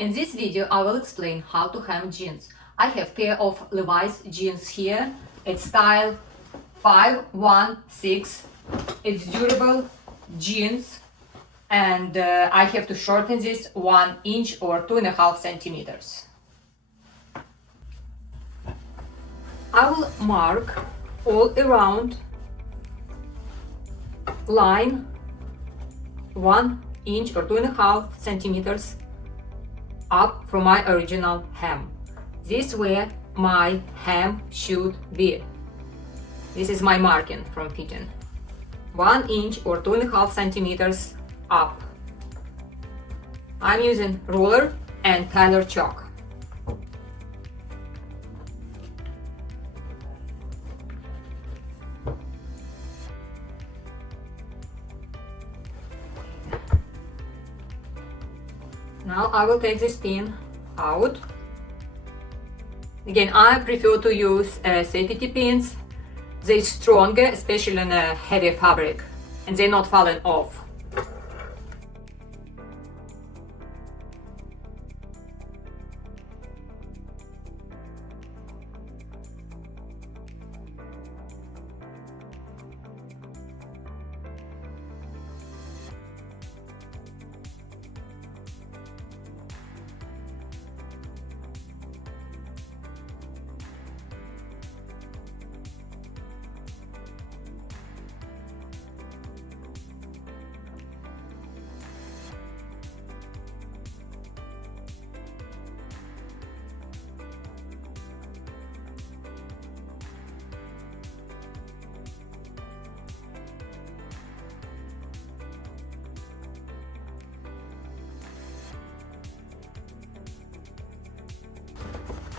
In this video, I will explain how to hem jeans. I have pair of LEVIS jeans here. It's style 516. It's durable jeans, and I have to shorten this 1 inch or 2.5 centimeters. I will mark all around line 1 inch or 2.5 centimeters up from my original hem. This where my hem should be. This is my marking from fitting. 1 inch or 2.5 centimeters up. I'm using ruler and color chalk. Now I will take this pin out. Again, I prefer to use safety pins. They're stronger, especially in a heavy fabric, and they're not falling off.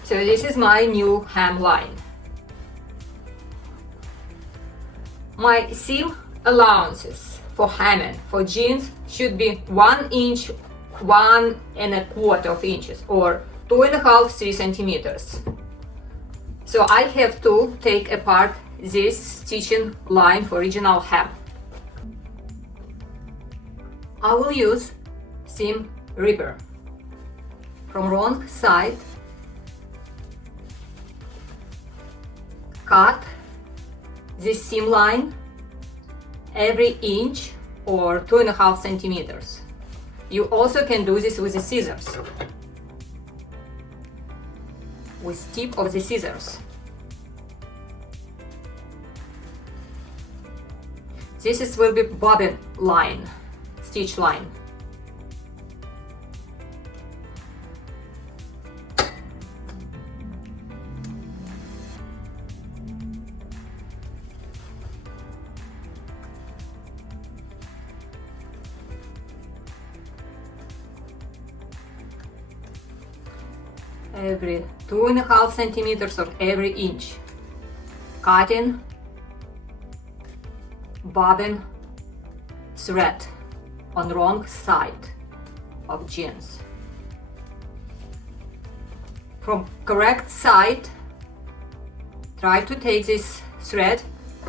So this is my new hem line. My seam allowances for hemming for jeans should be 1 inch, 1.25 inches, or 2.5, 3 centimeters. So I have to take apart this stitching line for original hem. I will use seam ripper. From wrong side, cut this seam line every inch or 2.5 centimeters. You also can do this with the scissors, with tip of the scissors. Will be bobbin line, stitch line. Every 2.5 centimeters or every inch. Cutting bobbin thread on wrong side of jeans. From correct side, try to take this thread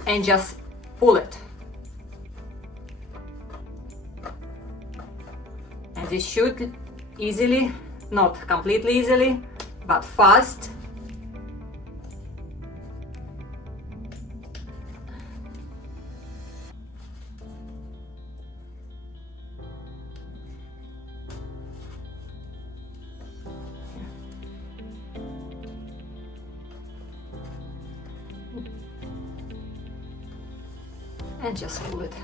and just pull it. And this should easily, not completely easily, but fast, and just pull it.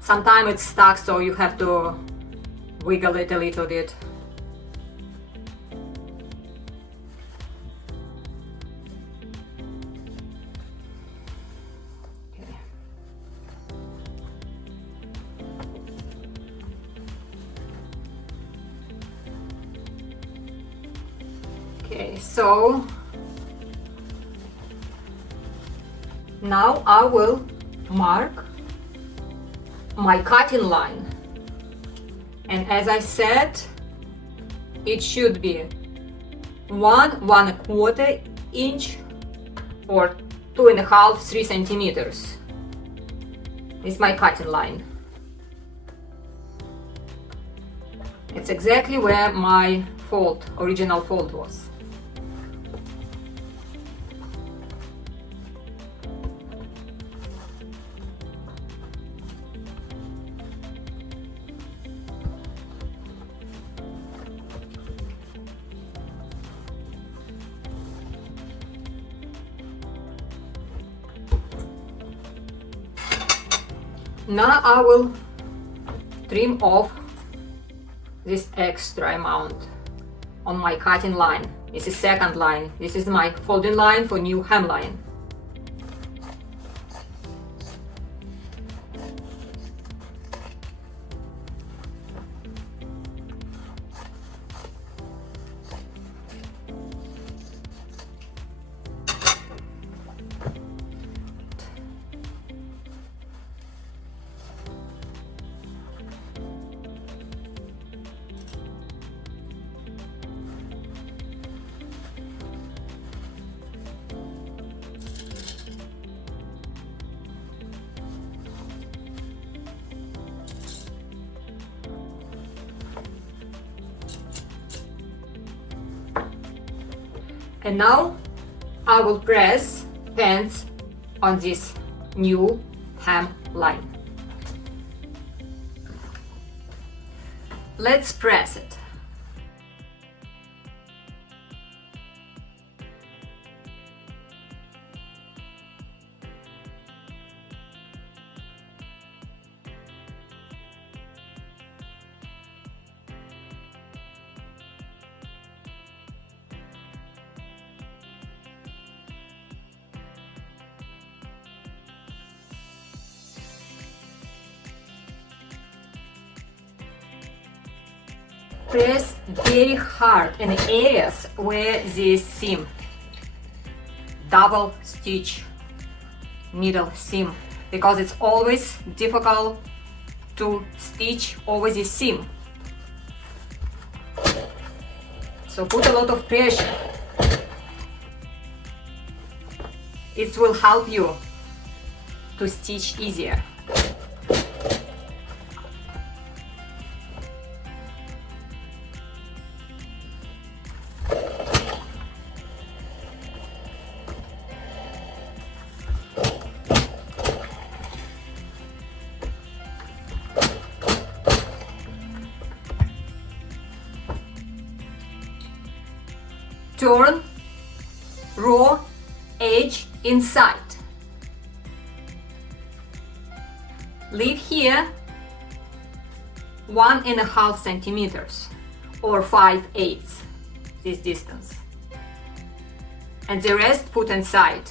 Sometimes it's stuck, so you have to wiggle it a little bit. Okay, so now I will mark my cutting line, and as I said, it should be 1.25 inch or 2.5, 3 centimeters. This is my cutting line. It's exactly where my original fold was. Now I will trim off this extra amount on my cutting line. This is second line. This is my folding line for new hemline. And now I will press pens on this new hem line. Let's press it. Press very hard in the areas where this seam, double stitch needle seam, because it's always difficult to stitch over this seam. So put a lot of pressure. It will help you to stitch easier. Turn raw edge inside. Leave here 1.5 centimeters or 5/8 this distance, and the rest put inside.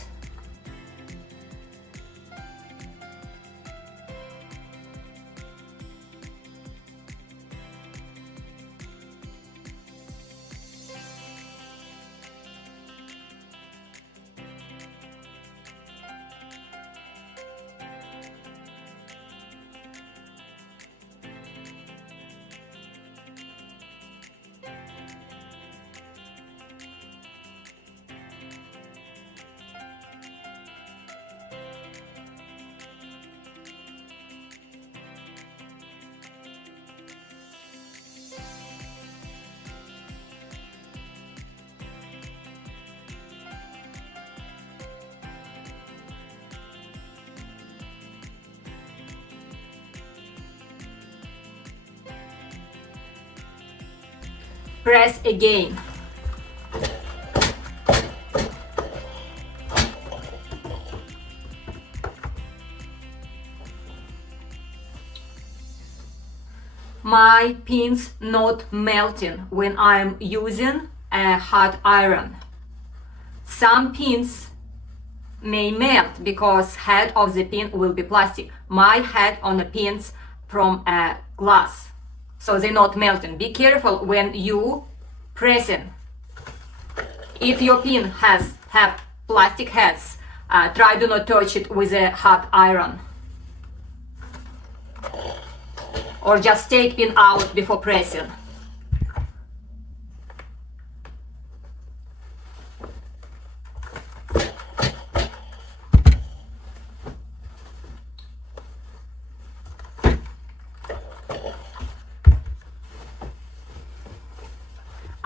Press again. My pins not melting when I'm using a hot iron. Some pins may melt because head of the pin will be plastic. My head on the pins from a glass, so they're not melting. Be careful when you pressing. If your pin have plastic heads, try do not touch it with a hot iron, or just take pin out before pressing.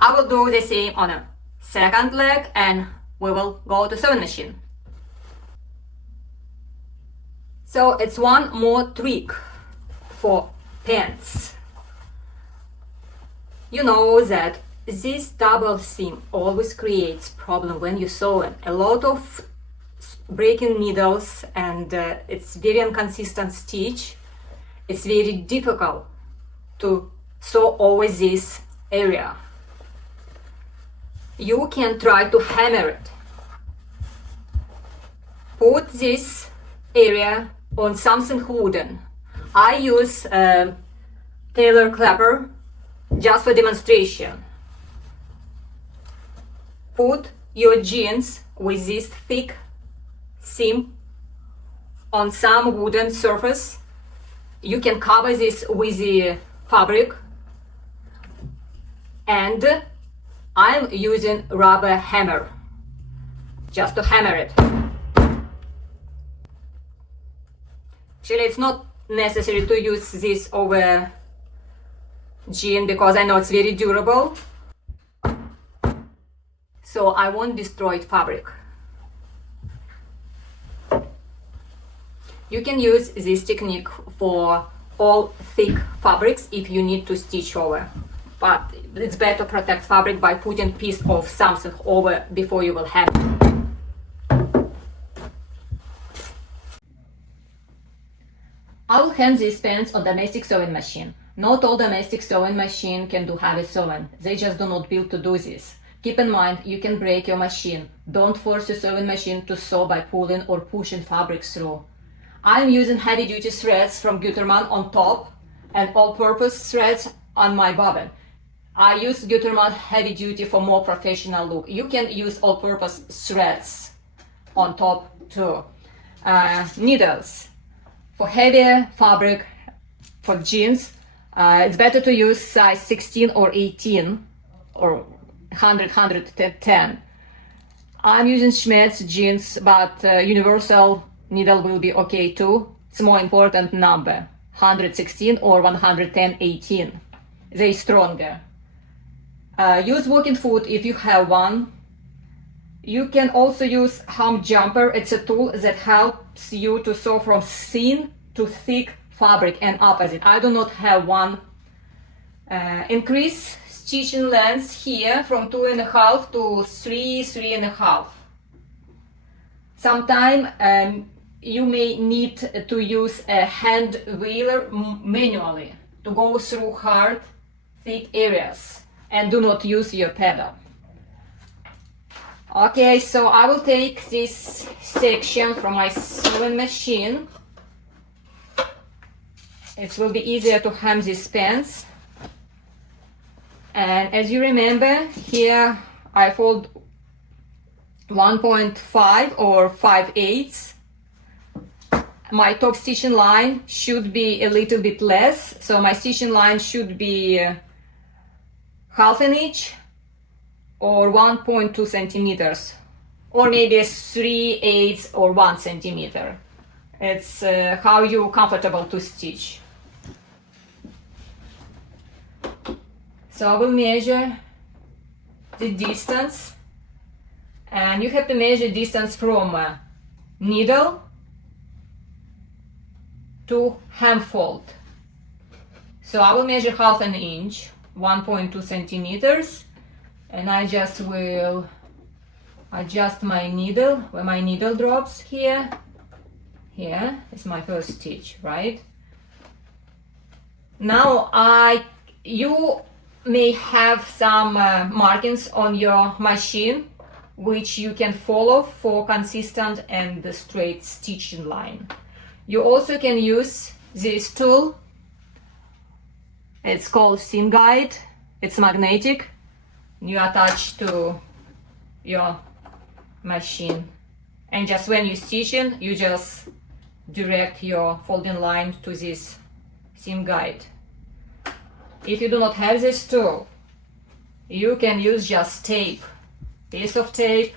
I will do the same on a second leg and we will go to sewing machine. So it's one more trick for pants. You know that this double seam always creates problem when you sew. A lot of breaking needles and it's very inconsistent stitch. It's very difficult to sew over this area. You can try to hammer it. Put this area on something wooden. I use tailor clapper just for demonstration. Put your jeans with this thick seam on some wooden surface. You can cover this with the fabric, and I'm using rubber hammer just to hammer it. Actually, it's not necessary to use this over jean because I know it's very durable, so I won't destroy fabric. You can use this technique for all thick fabrics if you need to stitch over, but it's better to protect fabric by putting a piece of something over before you will hem. I will hem these pants on domestic sewing machine. Not all domestic sewing machine can do heavy sewing. They just do not build to do this. Keep in mind, you can break your machine. Don't force your sewing machine to sew by pulling or pushing fabric through. I'm using heavy-duty threads from Gutermann on top and all-purpose threads on my bobbin. I use Gutermann heavy-duty for more professional look. You can use all-purpose threads on top too. Needles. For heavier fabric, for jeans, it's better to use size 16 or 18 or 110. I'm using Schmetz jeans, but universal needle will be okay too. It's more important number, 116 or 110-18. They're stronger. Use walking foot if you have one. You can also use hump jumper. It's a tool that helps you to sew from thin to thick fabric and opposite. I do not have one. Increase stitching length here from 2.5 to 3.5. Sometime you may need to use a hand wheeler manually to go through hard, thick areas, and do not use your pedal. Okay, so I will take this section from my sewing machine. It will be easier to hem these pants. And as you remember, here I fold 1.5 or 5/8. My top stitching line should be a little bit less, so my stitching line should be half an inch or 1.2 centimeters, or maybe 3/8 or 1 centimeter. It's how you're comfortable to stitch. So I will measure the distance, and you have to measure distance from needle to hem fold. So I will measure half an inch, 1.2 centimeters, and I just will adjust my needle where my needle drops here. Here is my first stitch, right? Now you may have some markings on your machine which you can follow for consistent and straight stitching line. You also can use this tool. It's called seam guide. It's magnetic. You attach to your machine, and just when you're stitching, you just direct your folding line to this seam guide. If you do not have this tool, you can use just tape, piece of tape,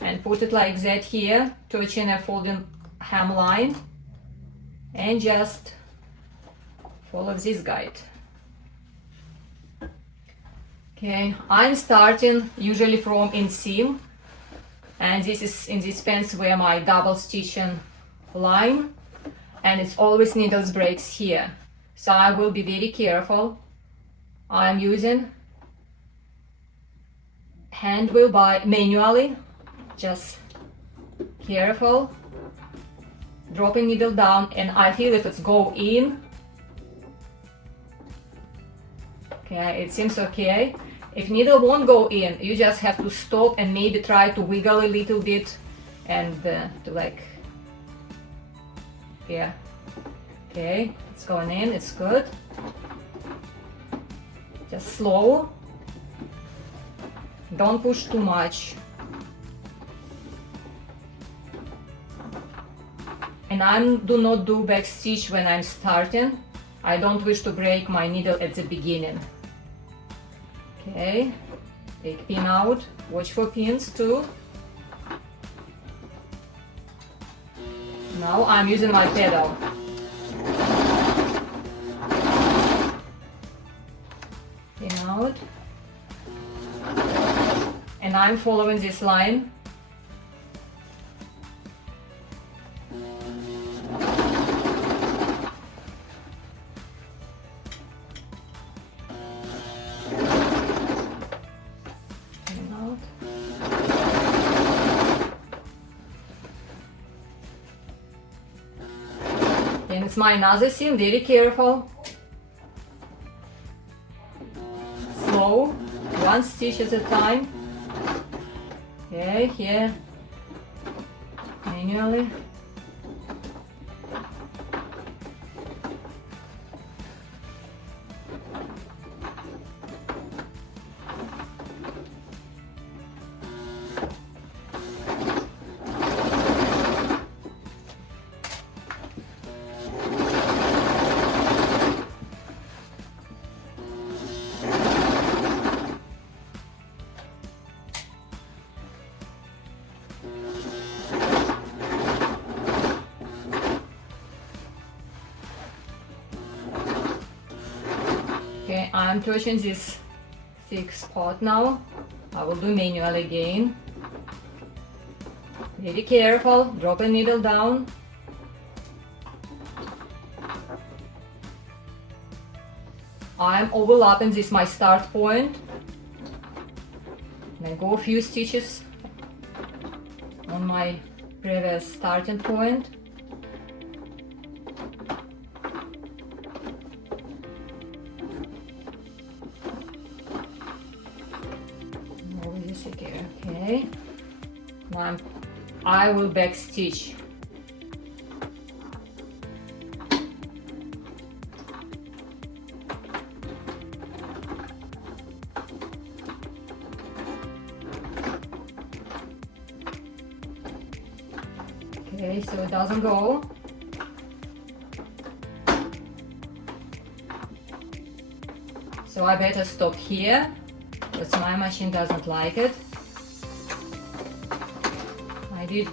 and put it like that here, touching a folding hem line, and just follow this guide. Okay, I'm starting usually from inseam, and this is in this pants where my double stitching line, and it's always needles breaks here, so I will be very careful. I'm using hand wheel by manually, just careful, dropping needle down, and I feel if it's go in. Okay, it seems okay. If needle won't go in, you just have to stop and maybe try to wiggle a little bit and to like, yeah, okay, it's going in, it's good. Just slow, don't push too much. And I do not do back stitch when I'm starting. I don't wish to break my needle at the beginning. Okay, take pin out, watch for pins too. Now I'm using my pedal. Pin out. And I'm following this line. And it's my another seam, very careful. Slow, one stitch at a time. Okay, here, manually. Okay, I'm touching this thick spot now. I will do manual again. Very careful, drop a needle down. I'm overlapping this my start point. Then go a few stitches on my previous starting point. Okay, now I will back stitch. Okay, so it doesn't go. So I better stop here, because my machine doesn't like it. I did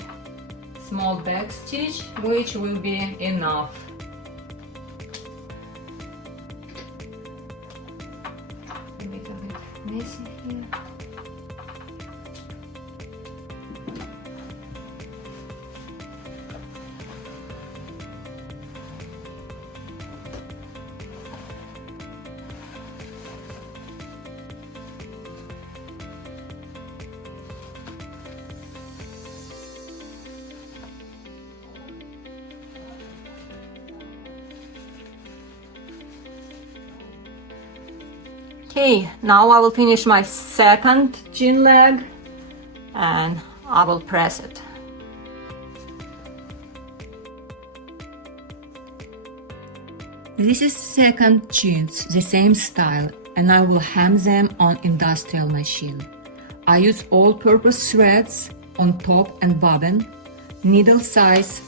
small back stitch, which will be enough. A little bit messy here. Okay, now I will finish my second chin leg and I will press it. This is second chins, the same style, and I will hem them on industrial machine. I use all-purpose threads on top and bobbin, needle size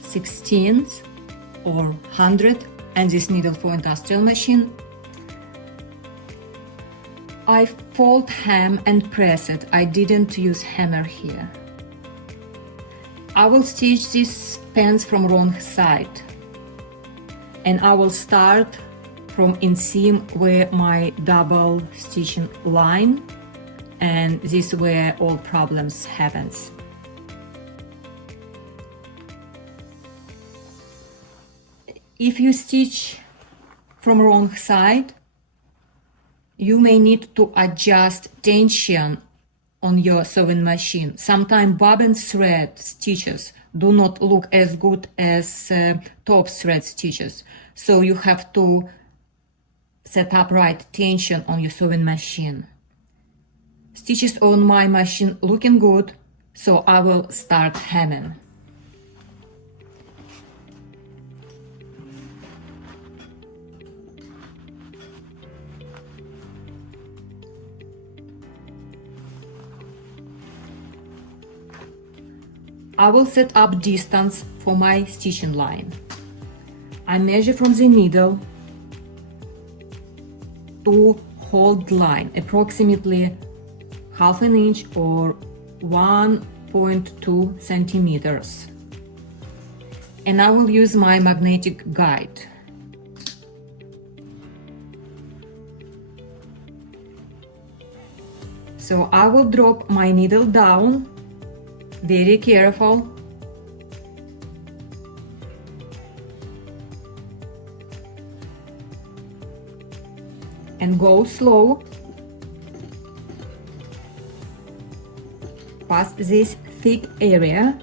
16th or 100, and this needle for industrial machine. I fold hem and press it. I didn't use hammer here. I will stitch these pants from wrong side, and I will start from inseam where my double stitching line, and this is where all problems happens. If you stitch from wrong side, you may need to adjust tension on your sewing machine. Sometimes bobbin thread stitches do not look as good as top thread stitches, so you have to set up right tension on your sewing machine. Stitches on my machine looking good, so I will start hemming. I will set up distance for my stitching line. I measure from the needle to hold line, approximately half an inch or 1.2 centimeters. And I will use my magnetic guide. So I will drop my needle down, very careful. And go slow. Past this thick area.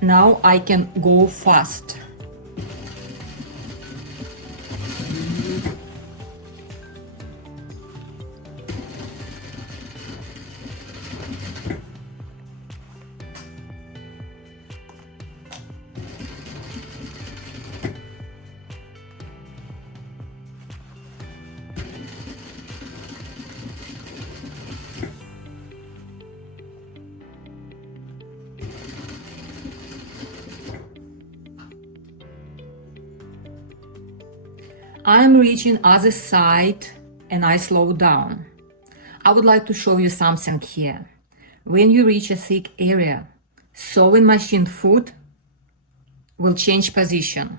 Now I can go fast. I'm reaching other side and I slow down. I would like to show you something here. When you reach a thick area, sewing machine foot will change position.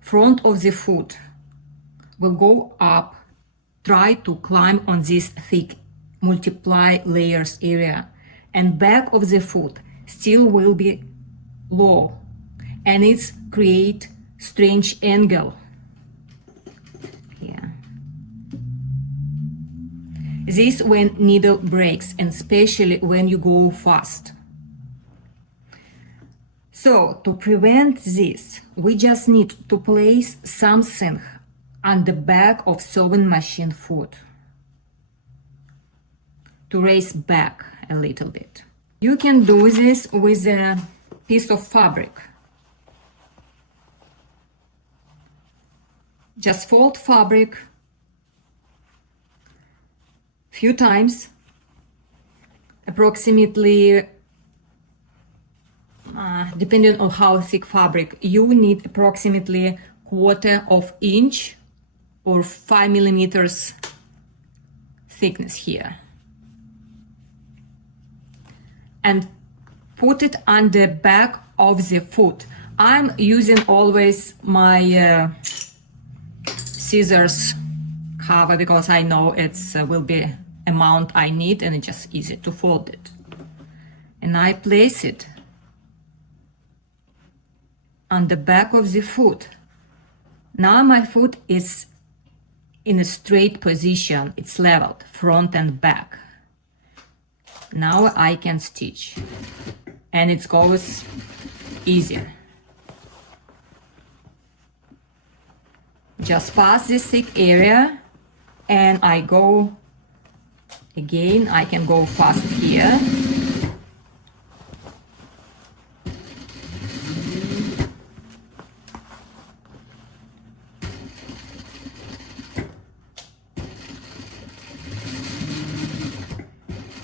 Front of the foot will go up, try to climb on this thick multiply layers area, and back of the foot still will be low, and it's create strange angle here. This when needle breaks, and especially when you go fast. So to prevent this, we just need to place something on the back of sewing machine foot to raise back a little bit. You can do this with a piece of fabric. Just fold fabric few times, approximately, depending on how thick fabric, you need approximately 1/4 inch or 5 millimeters thickness here. And put it on the back of the foot. I'm using always my scissors cover because I know it's will be amount I need, and it's just easy to fold it. And I place it on the back of the foot. Now my foot is in a straight position, it's leveled front and back. Now I can stitch, and it goes easier. Just pass this thick area, and I go again. I can go fast here.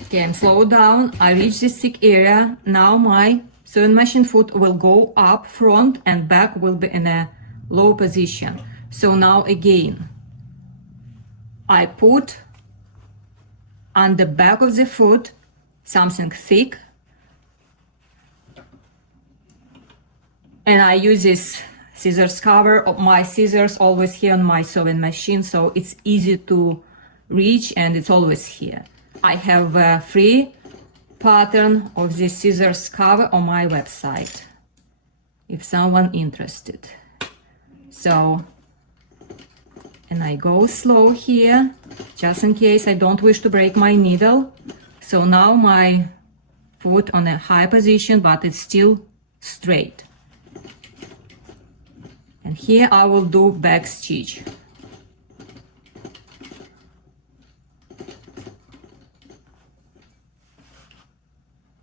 Okay, I'm slow down. I reach this thick area. Now my sewing machine foot will go up, front and back will be in a low position. So now again, I put on the back of the foot something thick, And I use this scissors cover of my scissors always here on my sewing machine, so it's easy to reach and it's always here. I have a free pattern of this scissors cover on my website if someone interested. So, and I go slow here just in case I don't wish to break my needle. So now my foot on a high position, but it's still straight. And here I will do back stitch.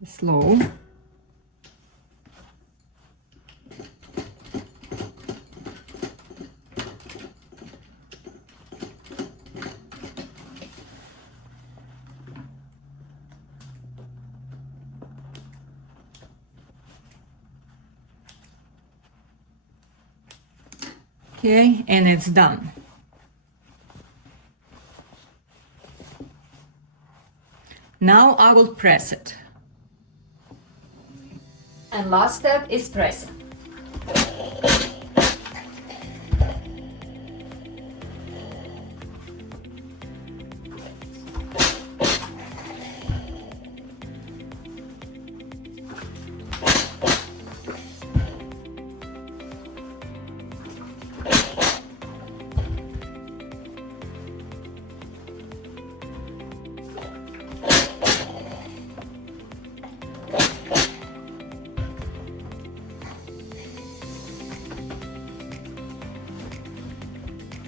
Slow. Okay, and it's done. Now I will press it. And last step is pressing.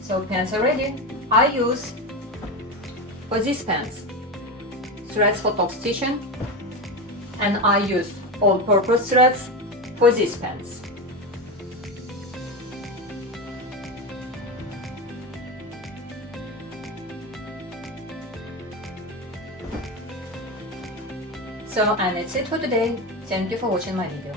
So pants are ready. I use for these pants threads for top stitching, and I use all-purpose threads for these pants. So, and that's it for today. Thank you for watching my video.